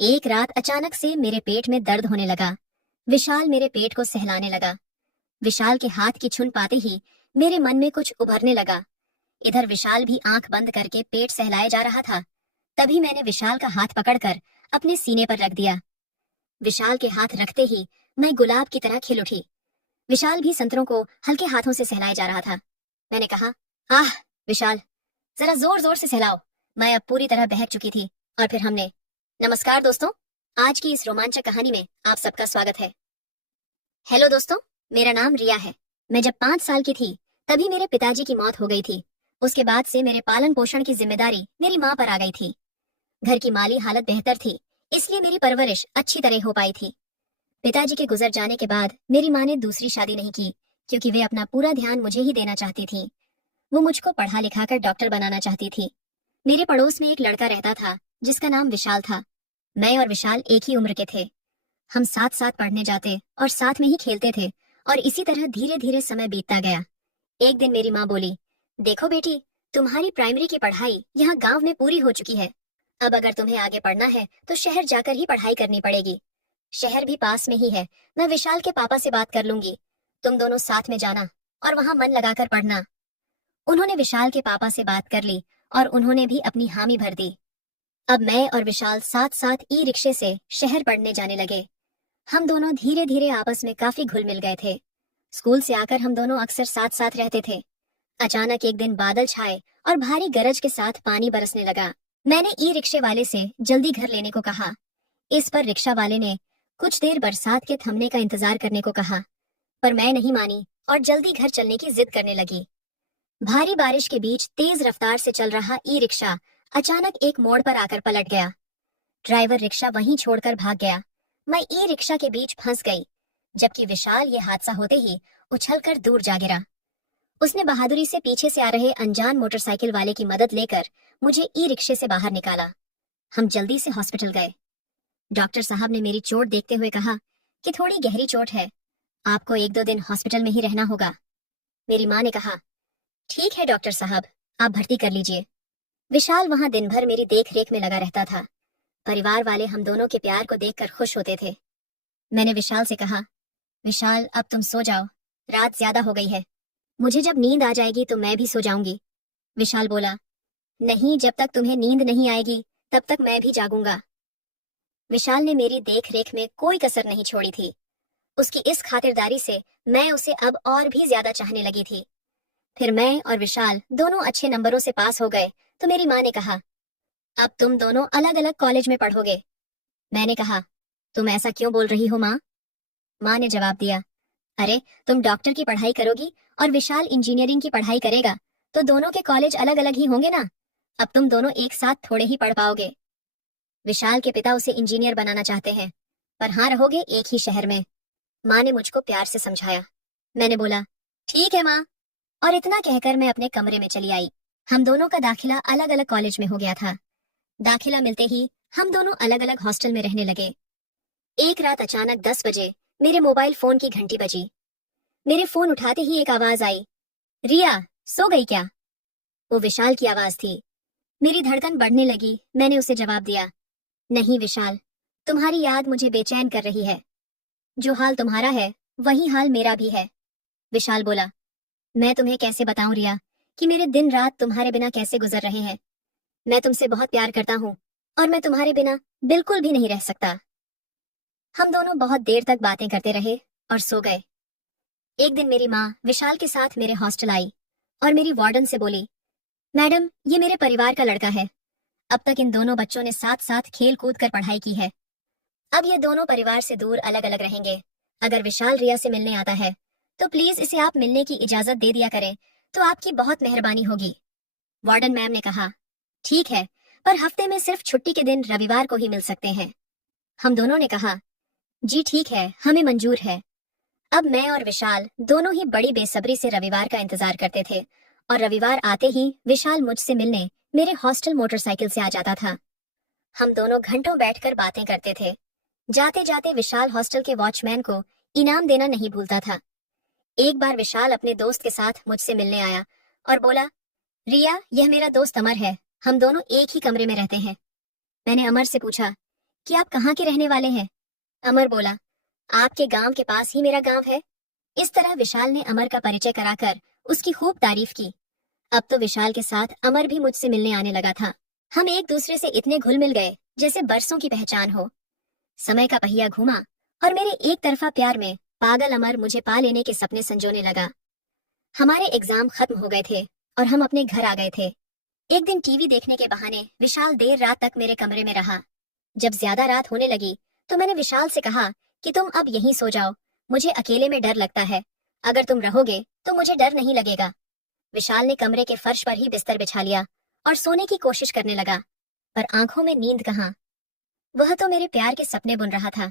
एक रात अचानक से मेरे पेट में दर्द होने लगा। विशाल मेरे पेट को सहलाने लगा। विशाल के हाथ की छुन पाते ही मेरे मन में कुछ उभरने लगा। इधर विशाल भी आंख बंद करके पेट सहलाए जा रहा था। तभी मैंने विशाल का हाथ पकड़कर अपने सीने पर रख दिया। विशाल के हाथ रखते ही मैं गुलाब की तरह खिल उठी। विशाल भी संतरों को हल्के हाथों से सहलाया जा रहा था। मैंने कहा, आह विशाल, जरा जोर जोर से सहलाओ। मैं अब पूरी तरह बहक चुकी थी। और फिर हमने नमस्कार दोस्तों, आज की इस रोमांचक कहानी में आप सबका स्वागत है। हेलो दोस्तों, मेरा नाम रिया है। मैं जब 5 साल की थी तभी मेरे पिताजी की मौत हो गई थी। उसके बाद से मेरे पालन पोषण की जिम्मेदारी मेरी माँ पर आ गई थी। घर की माली हालत बेहतर थी, इसलिए मेरी परवरिश अच्छी तरह हो पाई थी। पिताजी के गुजर जाने के बाद मेरी माँ ने दूसरी शादी नहीं की, क्योंकि वे अपना पूरा ध्यान मुझे ही देना चाहती थी। वो मुझको पढ़ा लिखा कर डॉक्टर बनाना चाहती थी। मेरे पड़ोस में एक लड़का रहता था जिसका नाम विशाल था। मैं और विशाल एक ही उम्र के थे। हम साथ साथ पढ़ने जाते और साथ में ही खेलते थे, और इसी तरह धीरे धीरे समय बीतता गया। एक दिन मेरी माँ बोली, देखो बेटी, तुम्हारी प्राइमरी की पढ़ाई यहाँ गांव में पूरी हो चुकी है। अब अगर तुम्हें आगे पढ़ना है तो शहर जाकर ही पढ़ाई करनी पड़ेगी। शहर भी पास में ही है। मैं विशाल के पापा से बात कर लूंगी। तुम दोनों साथ में जाना और वहां मन लगाकर पढ़ना। उन्होंने विशाल के पापा से बात कर ली और उन्होंने भी अपनी हामी भर दी। अब मैं और विशाल साथ साथ ई रिक्शे से शहर पढ़ने जाने लगे। हम दोनों धीरे धीरे आपस में काफी घुल मिल गए थे। स्कूल से आकर हम दोनों अक्सर साथ साथ रहते थे। अचानक एक दिन बादल छाए और भारी गरज के साथ पानी बरसने लगा। मैंने ई रिक्शे वाले से जल्दी घर लेने को कहा। इस पर रिक्शा वाले ने कुछ देर बरसात के थमने का इंतजार करने को कहा, पर मैं नहीं मानी और जल्दी घर चलने की जिद करने लगी। भारी बारिश के बीच तेज रफ्तार से चल रहा ई रिक्शा अचानक एक मोड़ पर आकर पलट गया। ड्राइवर रिक्शा वहीं छोड़कर भाग गया। मैं ई रिक्शा के बीच फंस गई, जबकि विशाल ये हादसा होते ही उछलकर दूर जा गिरा। उसने बहादुरी से पीछे से आ रहे अनजान मोटरसाइकिल वाले की मदद लेकर मुझे ई रिक्शे से बाहर निकाला। हम जल्दी से हॉस्पिटल गए। डॉक्टर साहब ने मेरी चोट देखते हुए कहा कि थोड़ी गहरी चोट है, आपको 1-2 दिन हॉस्पिटल में ही रहना होगा। मेरी माँ ने कहा, ठीक है डॉक्टर साहब, आप भर्ती कर लीजिए। विशाल वहां दिन भर मेरी देख रेख में लगा रहता था। परिवार वाले हम दोनों के प्यार को देखकर खुश होते थे। मैंने विशाल से कहा, विशाल अब तुम सो जाओ, रात ज्यादा हो गई है। मुझे जब नींद आ जाएगी तो मैं भी सो जाऊंगी। विशाल बोला, नहीं, जब तक तुम्हें नींद नहीं आएगी तब तक मैं भी जागूंगा। विशाल ने मेरी देख रेख में कोई कसर नहीं छोड़ी थी। उसकी इस खातिरदारी से मैं उसे अब और भी ज्यादा चाहने लगी थी। फिर मैं और विशाल दोनों अच्छे नंबरों से पास हो गए तो मेरी माँ ने कहा, अब तुम दोनों अलग अलग कॉलेज में पढ़ोगे। मैंने कहा, तुम ऐसा क्यों बोल रही हो माँ? माँ ने जवाब दिया, अरे तुम डॉक्टर की पढ़ाई करोगी और विशाल इंजीनियरिंग की पढ़ाई करेगा, तो दोनों के कॉलेज अलग अलग ही होंगे ना। अब तुम दोनों एक साथ थोड़े ही पढ़ पाओगे। विशाल के पिता उसे इंजीनियर बनाना चाहते हैं, पर हाँ रहोगे एक ही शहर में। माँ ने मुझको प्यार से समझाया। मैंने बोला, ठीक है माँ, और इतना कहकर मैं अपने कमरे में चली आई। हम दोनों का दाखिला अलग अलग कॉलेज में हो गया था। दाखिला मिलते ही हम दोनों अलग अलग हॉस्टल में रहने लगे। एक रात अचानक 10 बजे मेरे मोबाइल फोन की घंटी बजी। मेरे फोन उठाते ही एक आवाज आई, रिया, सो गई क्या? वो विशाल की आवाज थी। मेरी धड़कन बढ़ने लगी। मैंने उसे जवाब दिया, नहीं विशाल, तुम्हारी याद मुझे बेचैन कर रही है। जो हाल तुम्हारा है वही हाल मेरा भी है। विशाल बोला, मैं तुम्हें कैसे बताऊं रिया कि मेरे दिन रात तुम्हारे बिना कैसे गुजर रहे हैं। मैं तुमसे बहुत प्यार करता हूँ और मैं तुम्हारे बिना बिल्कुल भी नहीं रह सकता। हम दोनों बहुत देर तक बातें करते रहे और सो गए। एक दिन मेरी माँ विशाल के साथ मेरे हॉस्टल आई और मेरी वार्डन से बोली, मैडम, ये मेरे परिवार का लड़का है। अब तक इन दोनों बच्चों ने साथ साथ खेल कूद कर पढ़ाई की है। अब ये दोनों परिवार से दूर अलग अलग रहेंगे। अगर विशाल रिया से मिलने आता है तो प्लीज इसे आप मिलने की इजाजत दे दिया करें, तो आपकी बहुत मेहरबानी होगी। वार्डन मैम ने कहा, ठीक है, पर हफ्ते में सिर्फ छुट्टी के दिन रविवार को ही मिल सकते हैं। हम दोनों ने कहा, जी ठीक है, हमें मंजूर है। अब मैं और विशाल दोनों ही बड़ी बेसब्री से रविवार का इंतजार करते थे, और रविवार आते ही विशाल मुझसे मिलने मेरे हॉस्टल मोटरसाइकिल से आ जाता था। हम दोनों घंटों बैठकर बातें करते थे। जाते जाते विशाल हॉस्टल के वॉचमैन को इनाम देना नहीं भूलता था। एक बार विशाल अपने दोस्त के साथ मुझसे मिलने आया और बोला, रिया, यह मेरा दोस्त अमर है, हम दोनों एक ही कमरे में रहते हैं। मैंने अमर से पूछा, कि आप कहाँ के रहने वाले हैं। अमर बोला, आपके गांव के पास ही मेरा गांव है। इस तरह विशाल ने अमर का परिचय कराकर उसकी खूब तारीफ की। अब तो विशाल के साथ अमर भी मुझसे मिलने आने लगा था। हम एक दूसरे से इतने घुल मिल गए जैसे बरसों की पहचान हो। समय का पहिया घूमा और मेरे एक तरफा प्यार में पागल अमर मुझे पा लेने के सपने संजोने लगा। हमारे एग्जाम खत्म हो गए थे और हम अपने घर आ गए थे। एक दिन टीवी देखने के बहाने विशाल देर रात तक मेरे कमरे में रहा। जब ज्यादा रात होने लगी तो मैंने विशाल से कहा कि तुम अब यहीं सो जाओ, मुझे अकेले में डर लगता है। अगर तुम रहोगे तो मुझे डर नहीं लगेगा। विशाल ने कमरे के फर्श पर ही बिस्तर बिछा लिया और सोने की कोशिश करने लगा, पर आंखों में नींद कहाँ। वह तो मेरे प्यार के सपने बुन रहा था।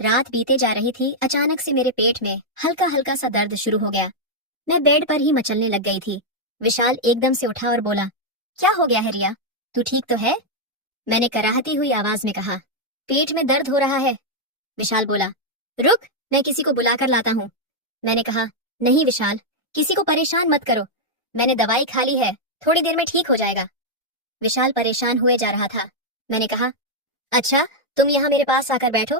रात बीते जा रही थी, अचानक से मेरे पेट में हल्का हल्का सा दर्द शुरू हो गया। मैं बेड पर ही मचलने लग गई थी। विशाल एकदम से उठा और बोला, क्या हो गया है रिया, तू ठीक तो है? मैंने कराहती हुई आवाज में कहा, पेट में दर्द हो रहा है। विशाल बोला, रुक, मैं किसी को बुलाकर लाता हूँ। मैंने कहा, नहीं विशाल, किसी को परेशान मत करो, मैंने दवाई खा ली है, थोड़ी देर में ठीक हो जाएगा। विशाल परेशान हुए जा रहा था। मैंने कहा, अच्छा, तुम यहाँ मेरे पास आकर बैठो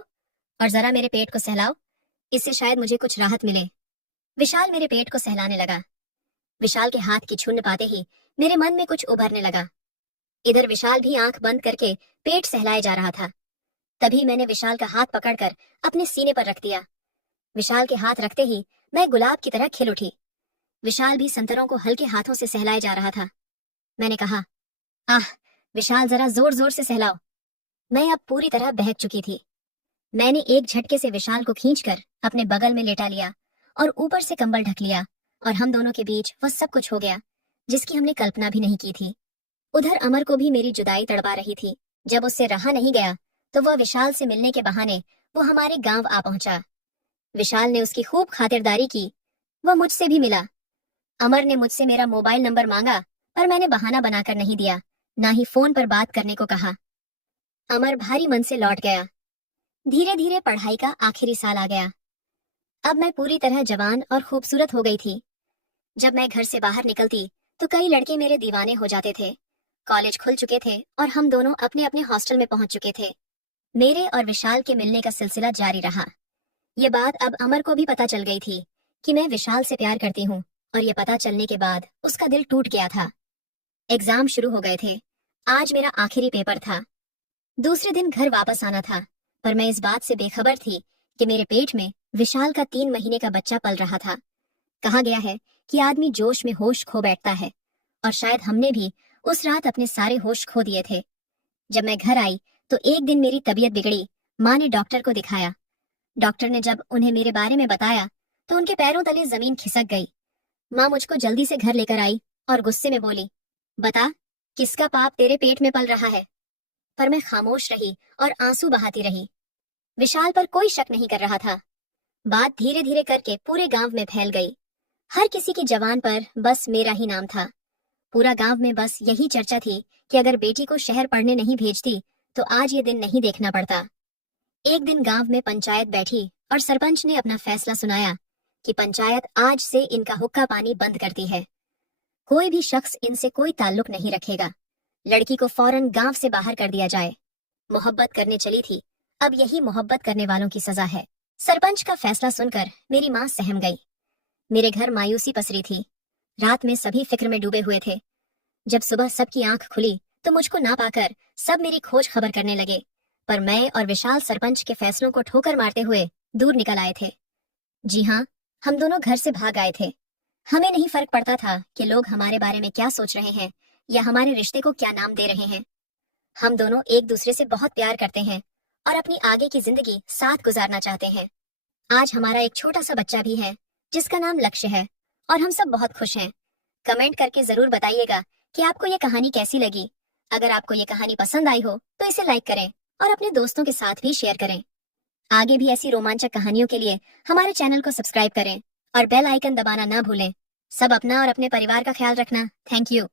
और जरा मेरे पेट को सहलाओ, इससे शायद मुझे कुछ राहत मिले। विशाल मेरे पेट को सहलाने लगा। विशाल के हाथ की छुन्न पाते ही मेरे मन में कुछ उभरने लगा। इधर विशाल भी आंख बंद करके पेट सहलाए जा रहा था। तभी मैंने विशाल का हाथ पकड़कर अपने सीने पर रख दिया। विशाल के हाथ रखते ही मैं गुलाब की तरह खिल उठी। विशाल भी संतरों को हल्के हाथों से सहलाए जा रहा था। मैंने कहा, आह विशाल, जरा जोर जोर से सहलाओ। मैं अब पूरी तरह बहक चुकी थी। मैंने एक झटके से विशाल को खींचकर अपने बगल में लेटा लिया और ऊपर से कंबल ढक लिया और हम दोनों के बीच वह सब कुछ हो गया जिसकी हमने कल्पना भी नहीं की थी। उधर अमर को भी मेरी जुदाई तड़पा रही थी। जब उससे रहा नहीं गया तो वह विशाल से मिलने के बहाने वो हमारे गांव आ पहुंचा। विशाल ने उसकी खूब खातिरदारी की। वह मुझसे भी मिला। अमर ने मुझसे मेरा मोबाइल नंबर मांगा, पर मैंने बहाना बनाकर नहीं दिया, ना ही फोन पर बात करने को कहा। अमर भारी मन से लौट गया। धीरे धीरे पढ़ाई का आखिरी साल आ गया। अब मैं पूरी तरह जवान और खूबसूरत हो गई थी। जब मैं घर से बाहर निकलती तो कई लड़के मेरे दीवाने हो जाते थे। कॉलेज खुल चुके थे और हम दोनों अपने अपने हॉस्टल में पहुंच चुके थे। मेरे और विशाल के मिलने का सिलसिला जारी रहा। ये बात अब अमर को भी पता चल गई थी कि मैं विशाल से प्यार करती हूँ, और ये पता चलने के बाद उसका दिल टूट गया था। एग्जाम शुरू हो गए थे। आज मेरा आखिरी पेपर था। दूसरे दिन घर वापस आना था, पर मैं इस बात से बेखबर थी कि मेरे पेट में विशाल का 3 महीने का बच्चा पल रहा था। कहा गया है कि आदमी जोश में होश खो बैठता है, और शायद हमने भी उस रात अपने सारे होश खो दिए थे। जब मैं घर आई तो एक दिन मेरी तबीयत बिगड़ी। माँ ने डॉक्टर को दिखाया। डॉक्टर ने जब उन्हें मेरे बारे में बताया तो उनके पैरों तले जमीन खिसक गई। माँ मुझको जल्दी से घर लेकर आई और गुस्से में बोली, बता, किसका पाप तेरे पेट में पल रहा है? पर मैं खामोश रही और आंसू बहाती रही। विशाल पर कोई शक नहीं कर रहा था। बात धीरे धीरे करके पूरे गांव में फैल गई। हर किसी की जबान पर बस मेरा ही नाम था। पूरा गांव में बस यही चर्चा थी कि अगर बेटी को शहर पढ़ने नहीं भेजती तो आज ये दिन नहीं देखना पड़ता। एक दिन गांव में पंचायत बैठी और सरपंच ने अपना फैसला सुनाया कि पंचायत आज से इनका हुक्का पानी बंद करती है। कोई भी शख्स इनसे कोई ताल्लुक नहीं रखेगा। लड़की को फौरन गांव से बाहर कर दिया जाए। मोहब्बत करने चली थी, अब यही मोहब्बत करने वालों की सजा है। सरपंच का फैसला सुनकर मेरी माँ सहम गई। मेरे घर मायूसी पसरी थी। रात में सभी फिक्र में डूबे हुए थे। जब सुबह सबकी आंख खुली तो मुझको ना पाकर सब मेरी खोज खबर करने लगे, पर मैं और विशाल सरपंच के फैसलों को ठोकर मारते हुए दूर निकल आए थे। जी हाँ, हम दोनों घर से भाग आए थे। हमें नहीं फर्क पड़ता था कि लोग हमारे बारे में क्या सोच रहे हैं या हमारे रिश्ते को क्या नाम दे रहे हैं। हम दोनों एक दूसरे से बहुत प्यार करते हैं और अपनी आगे की जिंदगी साथ गुजारना चाहते हैं। आज हमारा एक छोटा सा बच्चा भी है जिसका नाम लक्ष्य है, और हम सब बहुत खुश हैं। कमेंट करके जरूर बताइएगा कि आपको ये कहानी कैसी लगी। अगर आपको ये कहानी पसंद आई हो तो इसे लाइक करें और अपने दोस्तों के साथ भी शेयर करें। आगे भी ऐसी रोमांचक कहानियों के लिए हमारे चैनल को सब्सक्राइब करें और बेल आइकन दबाना ना भूलें। सब अपना और अपने परिवार का ख्याल रखना। Thank you.